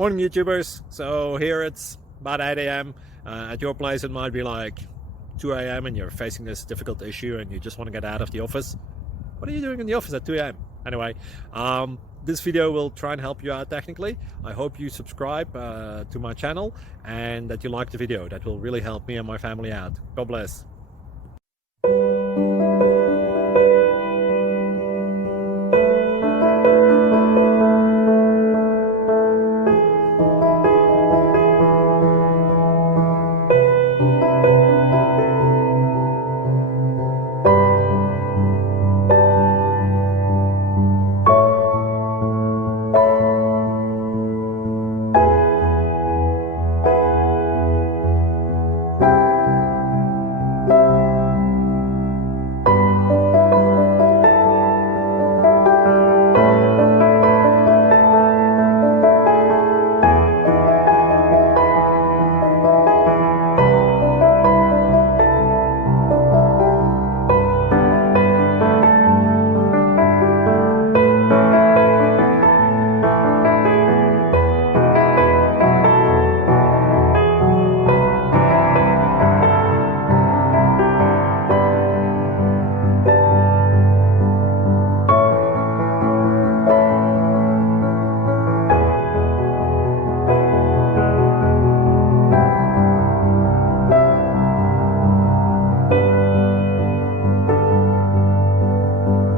Morning YouTubers. So here it's about 8 a.m. At your place it might be like 2 a.m. and you're facing this difficult issue and you just want to get out of the office. What are you doing in the office at 2 a.m.? Anyway, this video will try and help you out technically. I hope you subscribe to my channel and that you like the video. That will really help me and my family out. God bless.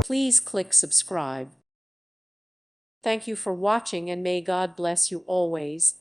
Please click subscribe. Thank you for watching and may God bless you always.